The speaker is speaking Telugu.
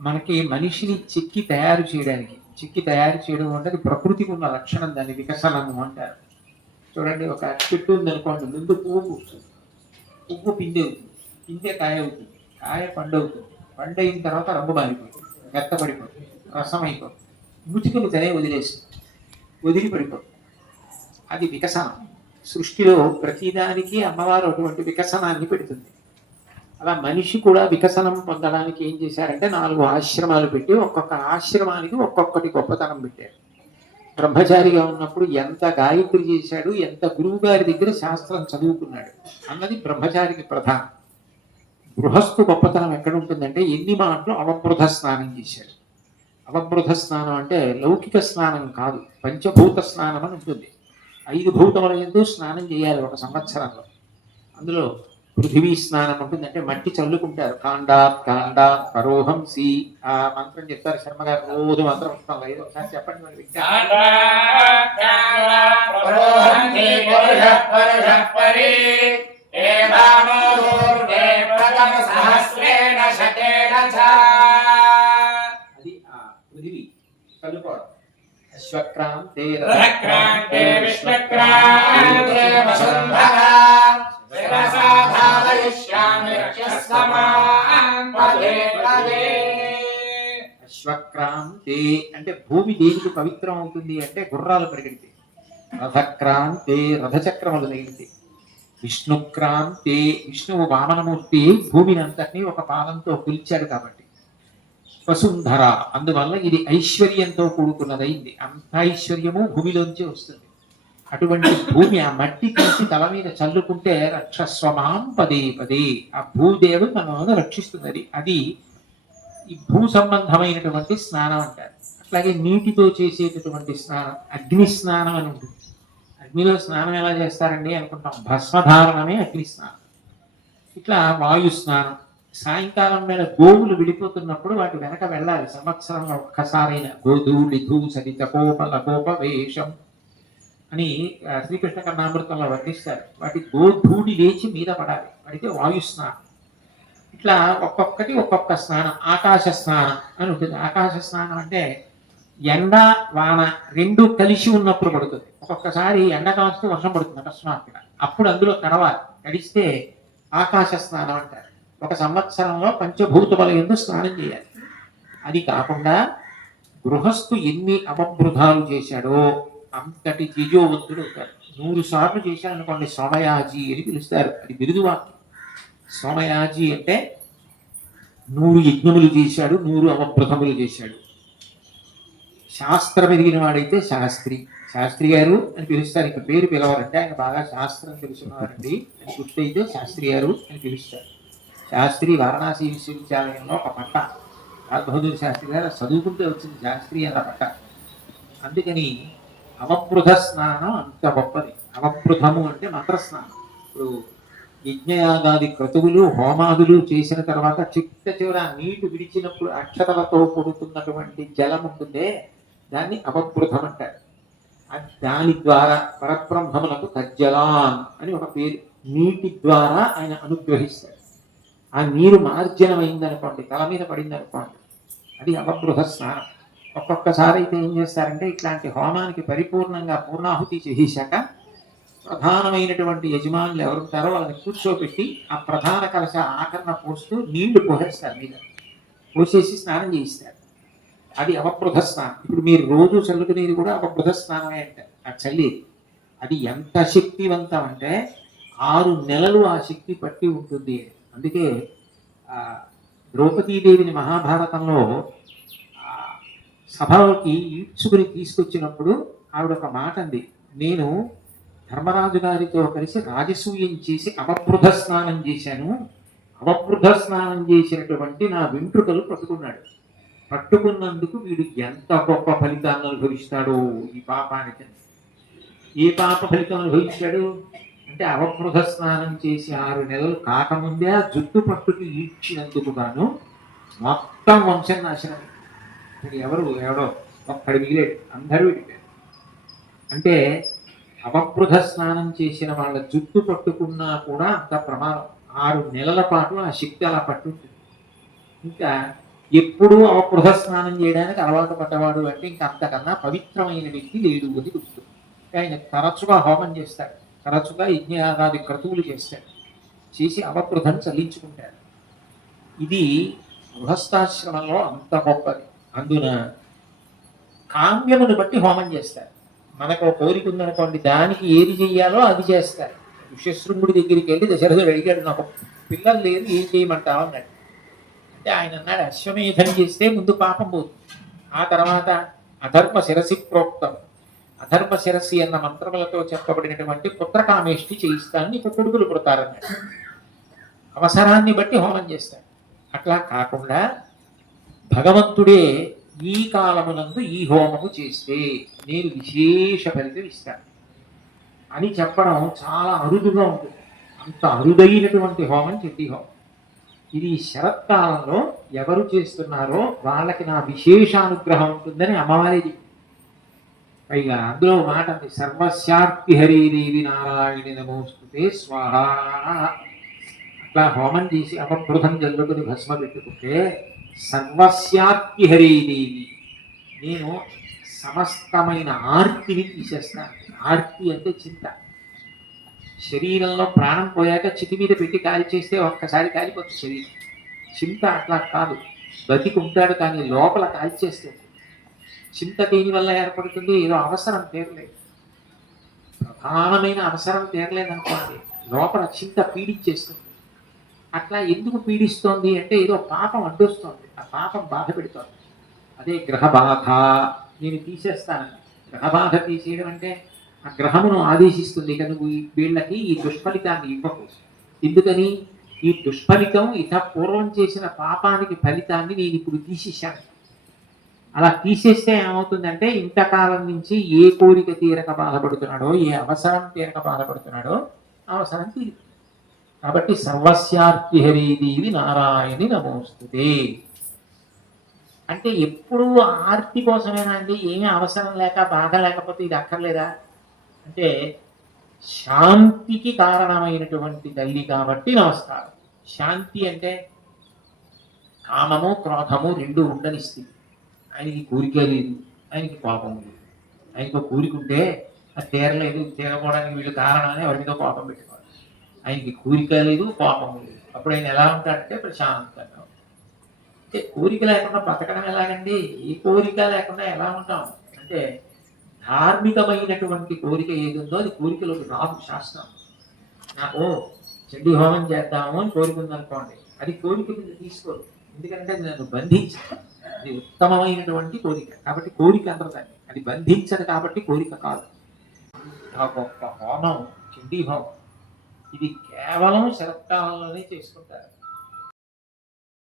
మనకి మనిషిని చెక్కి తయారు చేయడానికి చెక్కి తయారు చేయడం అంటే అది ప్రకృతికి ఉన్న లక్షణం దాన్ని వికసనము అంటారు. చూడండి ఒక చెట్టు ఉందనుకోండి ముందు పువ్వు పూస్తుంది. పువ్వు పిండి అవుతుంది. పిందె కాయ అవుతుంది. కాయ పండు అవుతుంది. పండు అయిన తర్వాత రంగు మారిపోతుంది. మెత్తపడిపోతుంది రసం అయిపోతుంది. ముచికలు తనే వదిలేస్తుంది. వదిలి పడిపోతుంది. అది వికసనం. సృష్టిలో ప్రతిదానికి అమ్మవారు అటువంటి వికసనాన్ని పెడుతుంది. అలా మనిషి కూడా వికసనం పొందడానికి ఏం చేశారంటే నాలుగు ఆశ్రమాలు పెట్టి ఒక్కొక్క ఆశ్రమానికి ఒక్కొక్కటి గొప్పతనం పెట్టారు. బ్రహ్మచారిగా ఉన్నప్పుడు ఎంత గాయత్రి చేశాడు ఎంత గురువు గారి దగ్గర శాస్త్రం చదువుకున్నాడు అన్నది బ్రహ్మచారికి ప్రధానం. గృహస్థు గొప్పతనం ఎక్కడ ఉంటుందంటే ఎన్ని మాటలు అవబృధ స్నానం చేశాడు. అవబృధ స్నానం అంటే లౌకిక స్నానం కాదు పంచభూత స్నానం అని ఉంటుంది. ఐదు భూతముల ఎందు స్నానం చేయాలి ఒక సంవత్సరంలో. అందులో పృథివీ స్నానం ఉంటుంది అంటే మట్టి చల్లుకుంటారు. కాండాత్ కాండాత్ పరోహం సి. ఆ మంత్రం చెప్తారు శర్మ గారు. రోజు మంత్రం వస్తాం ఐదు ఒకసారి చెప్పండి మరి అది ఆ పృథివీ చల్లుకోవడం. అశ్వక్రాంతే విష్ణుక్రాంతే వసుంధర. శిరసా ధారయిష్యామి అంటే భూమి దేనికి పవిత్రం అవుతుంది అంటే గుర్రాలు పరిగెడితే. రథక్రాంతి రథచక్రములు తగిలితే విష్ణుక్రాంతి విష్ణువు వామనమూర్తి భూమిని అంతటినీ ఒక పాదంతో పిలిచాడు కాబట్టి. వసుంధర అందువల్ల ఇది ఐశ్వర్యంతో కూడుకున్నదైంది. అంత ఐశ్వర్యము భూమిలోంచే వస్తుంది. అటువంటి భూమి ఆ మట్టి కలిసి తల మీద చల్లుకుంటే రక్షస్వమాం పదే పదే ఆ భూదేవుడు మనల్ని రక్షిస్తున్నది. అది ఈ భూ సంబంధమైనటువంటి స్నానం అంటారు. అట్లాగే నీటితో చేసేటటువంటి స్నానం అగ్ని స్నానం అని ఉంటుంది. అగ్నిలో స్నానం ఎలా చేస్తారండి అనుకుంటాం. భస్మధారణమే అగ్ని స్నానం. ఇట్లా వాయు స్నానం. సాయంకాలం వేళ గోవులు విడిపోతున్నప్పుడు వాటి వెనక వెళ్ళాలి. సంవత్సరంలో ఒక్కసారైన. గోధూళి ధూ సరిత కోప లకోప వేషం. అని శ్రీకృష్ణ కన్నామృతంలో వర్ణిస్తారు. వాటి గోధూళి లేచి మీద పడాలి. అడిగితే వాయు స్నానం. ఇట్లా ఒక్కొక్కటి ఒక్కొక్క స్నానం. ఆకాశ స్నానం అని ఉంటుంది. ఆకాశ స్నానం అంటే ఎండ వాన రెండు కలిసి ఉన్నప్పుడు పడుతుంది. ఒక్కొక్కసారి ఎండ కాస్తే వర్షం పడుతుంది అకస్మాత్తుగా. అప్పుడు అందులో తడవాలి. తడిస్తే ఆకాశ స్నానం అంటారు. ఒక సంవత్సరంలో పంచభూత ఎందు స్నానం చేయాలి. అది కాకుండా గృహస్థు ఎన్ని అపబృధాలు చేశాడో అంతటి తేజోవంతుడు అవుతాడు. నూరు సార్లు చేశారనుకోండి సోమయాజీ అని పిలుస్తారు. అది బిరుదు వాక్యం. సోమయాజి అంటే నూరు యజ్ఞములు చేశాడు నూరు అవప్రథములు చేశాడు. శాస్త్రం ఎదిగిన వాడైతే శాస్త్రి. శాస్త్రి గారు అని పిలుస్తారు. ఇక పేరు పిలవాలంటే ఆయన బాగా శాస్త్రం తెలుసుకున్నారండి. అని గుర్తయితే శాస్త్రి గారు అని పిలుస్తారు. శాస్త్రి వారణాసి విశ్వవిద్యాలయంలో ఒక పట్ట. రాజ్ బహదూర్ శాస్త్రి గారు చదువుకుంటే వచ్చింది శాస్త్రి అన్న పట్ట. అందుకని అవపృథ స్నానం అంత గొప్పది. అవపృథము అంటే మంత్రస్నానం. ఇప్పుడు యజ్ఞయాగాది క్రతువులు హోమాదులు చేసిన తర్వాత చిట్ట చివర నీటి విడిచినప్పుడు అక్షతలతో పుడుతున్నటువంటి జలం ఉంటుందే దాన్ని అవపృథం అంటారు. దాని ద్వారా పరబ్రహ్మములకు తజ్జలాన్ అని ఒక పేరు. నీటి ద్వారా ఆయన అనుగ్రహిస్తాడు. ఆ నీరు మార్జనమైందనుకోండి తల మీద పడిందనుకోండి అది అవపృథ స్నానం ఒక్కొక్కసారి అయితే ఏం చేస్తారంటే ఇట్లాంటి హోమానికి పరిపూర్ణంగా పూర్ణాహుతి చేశాక ప్రధానమైనటువంటి యజమానులు ఎవరుంటారో వాళ్ళని కూర్చోబెట్టి ఆ ప్రధాన కలశ ఆకరణ పోస్తూ నీళ్ళు పోసేస్తారు మీద పోసేసి స్నానం చేయిస్తారు. అది అవబృధ స్నానం. ఇప్పుడు మీరు రోజు చల్లుకునేది కూడా అవబృధ స్నానమే అంటారు. ఆ చల్లి అది ఎంత శక్తివంతం అంటే ఆరు నెలలు ఆ శక్తి పట్టి ఉంటుంది. అందుకే ద్రౌపదీదేవిని మహాభారతంలో సభలోకి ఈడ్చుకుని తీసుకొచ్చినప్పుడు ఆవిడ ఒక మాట అంది నేను ధర్మరాజు గారితో కలిసి రాజసూయం చేసి అవబృధ స్నానం చేశాను. అవబృధ స్నానం చేసినటువంటి నా వెంట్రుకలు పట్టుకున్నాడు. పట్టుకున్నందుకు వీడు ఎంత గొప్ప ఫలితాన్ని అనుభవిస్తాడో ఈ పాపానికి. ఏ పాప ఫలితం అనుభవించాడు? అంటే అవబృధ స్నానం చేసి ఆరు నెలలు కాకముందే ఆ జుట్టు పట్టుకు ఈడ్చినందుకు గాను మొత్తం వంశం నాశనం ఇక్కడ ఎవరు ఎవడో ఒక్కడి మిగిలేడు అందరూ విడిపోయారు అంటే అవపృథ స్నానం చేసిన వాళ్ళ జుట్టు పట్టుకున్నా కూడా అంత ప్రమాదం. ఆరు నెలల పాటు ఆ శక్తి అలా పట్టుంటుంది. ఇంకా ఎప్పుడూ అవపృధ స్నానం చేయడానికి అలవాటు పడ్డవాడు అంటే ఇంకా అంతకన్నా పవిత్రమైన వ్యక్తి లేడు అని గుర్తు. ఆయన తరచుగా హోమం చేస్తాడు. తరచుగా యజ్ఞయాగాది క్రతువులు చేస్తాడు. చేసి అవపృథను చల్లించుకుంటాడు. ఇది గృహస్థాశ్రమంలో అంత గొప్పది. అందున కామ్యమును బట్టి హోమం చేస్తారు. మనకు ఒక కోరిక ఉందనుకోండి దానికి ఏది చెయ్యాలో అది చేస్తారు. ఋష్యశృంగుడి దగ్గరికి వెళ్ళి దశరథుడు అడిగాడు నాకు పిల్లలు లేదు ఏం చేయమంటావు? అన్నాడు. అంటే ఆయన అన్నాడు అశ్వమేధం చేస్తే ముందు పాపం పోదు. ఆ తర్వాత అధర్మ శిరసి ప్రోక్తం. అధర్మ శిరసి అన్న మంత్రములతో చెప్పబడినటువంటి పుత్రకామేష్టి చేయిస్తాను నీకు కొడుకులు పుడతారన్నాడు. అవసరాన్ని బట్టి హోమం చేస్తాడు. అట్లా కాకుండా భగవంతుడే ఈ కాలమునందు ఈ హోమము చేస్తే నేను విశేష ఫలితం ఇస్తాను. అని చెప్పడం చాలా అరుదుగా ఉంటుంది. అంత అరుదైనటువంటి హోమం చెట్టి హోమం. ఇది శరత్కాలంలో ఎవరు చేస్తున్నారో వాళ్ళకి నా విశేషానుగ్రహం ఉంటుందని అమ్మవారిది పైగా అందులో మాట సర్వశాక్తి హరిదేవి నారాయణి నమోస్తుతే స్వాహ. ఇట్లా హోమం చేసి అపకృతం జల్లుకుని భస్మ పెట్టుకుంటే సర్వస్యాత్మిహరీదేవి నేను సమస్తమైన ఆర్తిని తీసేస్తాను. ఆర్తి అంటే చింత. శరీరంలో ప్రాణం పోయాక చితి మీద పెట్టి కాల్చేస్తే ఒక్కసారి కాలిపోతుంది శరీరం. చింత అట్లా కాదు. బతికి ఉంటాడు కానీ లోపల కాల్చేస్తుంది చింత దేని వల్ల ఏర్పడుతుంది? ఏదో అవసరం తీరలేదు. ప్రధానమైన అవసరం తీరలేదనుకోండి. లోపల చింత పీడించేస్తుంది. అట్లా ఎందుకు పీడిస్తోంది అంటే ఏదో పాపం అడ్డొస్తోంది. ఆ పాపం బాధ పెడుతోంది. అదే గ్రహ బాధ. నేను తీసేస్తాను గ్రహ బాధ తీసేయడం అంటే ఆ గ్రహమును ఆదేశిస్తుంది కనుక నువ్వు ఈ వీళ్ళకి ఈ దుష్ఫలితాన్ని ఇవ్వకు. ఎందుకని? ఈ దుష్ఫలితం ఇత పూర్వం చేసిన పాపానికి ఫలితాన్ని నేను ఇప్పుడు తీసేశాను. అలా తీసేస్తే ఏమవుతుందంటే ఇంతకాలం నుంచి ఏ కోరిక తీరక బాధపడుతున్నాడో ఏ అవసరం తీరక బాధపడుతున్నాడో అవసరం తీరు. కాబట్టి సర్వస్యార్తి హరిదేవి నారాయణి నమోస్తుతే. అంటే ఎప్పుడు ఆర్తి కోసమేనా అండి? ఏమీ అవసరం లేక బాధ లేకపోతే ఇది అక్కర్లేదా? అంటే శాంతికి కారణమైనటువంటి తల్లి కాబట్టి నమస్కారం. శాంతి అంటే కామము క్రోధము రెండు ఉండని స్థితి. ఆయనకి కోరిక లేదు ఆయనకి కోపం లేదు. ఆయనకు ఒక కోరిక ఉంటే అది తీరలేదు తీరకపోవడానికి వీళ్ళు కారణమని ఎవరి మీద కోపం పెట్టుకోవాలి ఆయనకి కోరిక లేదు కోపం లేదు. అప్పుడు ఆయన ఎలా ఉంటాడంటే ప్రశాంతంగా అంటే కోరిక లేకుండా బతకడం ఎలాగండి? ఏ కోరిక లేకుండా ఎలా ఉంటాం? అంటే ధార్మికమైనటువంటి కోరిక ఏది ఉందో అది కోరికలోకి రాదు శాస్త్రం. నాకు చండీ హోమం చేద్దాము అని కోరిక ఉందనుకోండి అది కోరిక కింద తీసుకోరు. ఎందుకంటే అది నన్ను బంధించదు. అది ఉత్తమమైనటువంటి కోరిక. కాబట్టి కోరిక అందరు అది బంధించదు కాబట్టి కోరిక కాదు. ఆ గొప్ప హోమం చండీ హోమం ఇది కేవలం శరత్కాలంలోనే చేసుకుంటారు.